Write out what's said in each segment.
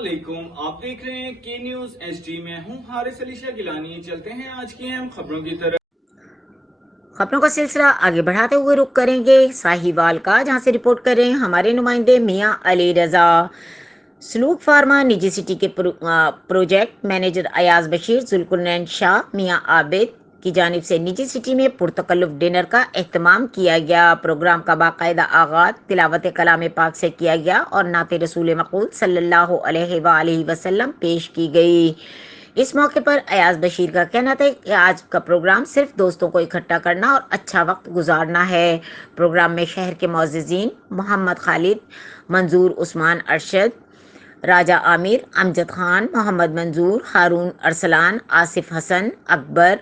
अस्सलामुअलैकुम, आप देख रहे हैं के न्यूज एचडी में हूं हारिस अली शाह गिलानी। चलते हैं आज की अहम खबरों की तरफ। खबरों का सिलसिला आगे बढ़ाते हुए रुख करेंगे साहिवाल का, जहां से रिपोर्ट कर रहे हैं हमारे नुमाइंदे मियां अली रजा। सलूक फार्मा निजी सिटी के प्रोजेक्ट मैनेजर अयाज बशीर, जुल्कुरनैन शाह, मियां आबिद की जानिब से निजी सिटी में पुरतकल्लुफ डिनर का एहतमाम किया गया। प्रोग्राम का बाकायदा आगाज तिलावत कलाम पाक से किया गया और नाते रसूल मक़बूल सल्लल्लाहु अलैहि वसल्लम पेश की गई। इस मौके पर अयाज बशीर का कहना था कि आज का प्रोग्राम सिर्फ दोस्तों को इकट्ठा करना और अच्छा वक्त गुजारना है। प्रोग्राम में शहर के मुअज़्ज़िज़ीन मोहम्मद खालिद, मंजूर उस्मान अरशद, राजा आमिर, अमजद खान, मोहम्मद मंजूर, हारून अरसलान, आसिफ हसन, अकबर,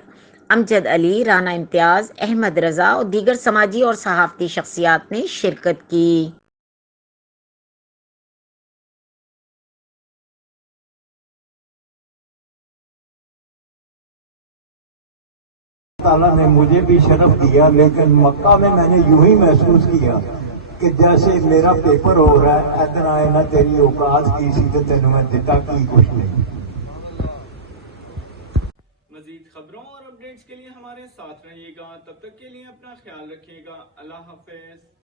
अमजद अली, राना इम्तियाज, अहमद रजा और दीगर समाजी और सहाफ़ती शख्सियात ने शिरकत की। ताला ने मुझे भी शरफ दिया, लेकिन मक्का में मैंने यूं ही महसूस किया कि जैसे मेरा पेपर हो रहा है, इधर आए ना तेरी औकात की सी तो तेन मैं दिता की कुछ नहीं। मजीद खबरों और अपडेट्स के लिए हमारे साथ रहिएगा। तब तक के लिए अपना ख्याल रखिएगा। अल्लाह हाफिज।